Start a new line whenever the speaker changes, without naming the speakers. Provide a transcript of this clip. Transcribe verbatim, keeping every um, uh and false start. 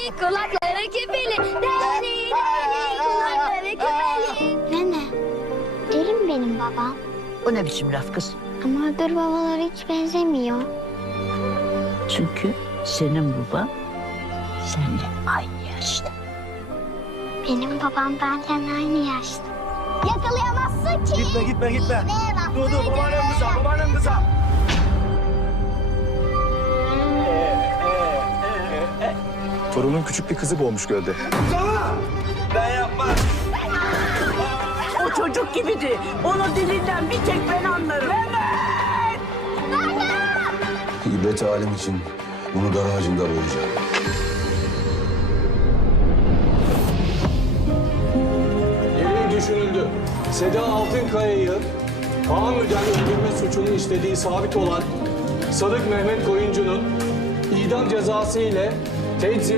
kulakları küpeli. Deli deli kulakları küpeli.
Nene, deli mi benim babam?
O ne biçim laf kız?
Ama öbür babalara hiç benzemiyor.
Çünkü senin baban seninle aynı yaşta.
Benim babam benden aynı yaşta. Yakalayamazsın ki.
Gitme gitme gitme.
Ne
Dur dur babaannem kıza babaannem kıza. Torunun küçük bir kızı boğmuş gölde. Ben yapmam.
O çocuk gibiydi. Onun dilinden bir tek ben anlarım.
İbret alem için bunu dar ağacında boyayacağım.
Gereği düşünüldü. Seda Altınkaya'yı tahammüden öldürme suçunu işlediği sabit olan Sadık Mehmet Koyuncu'nun idam cezası ile teczi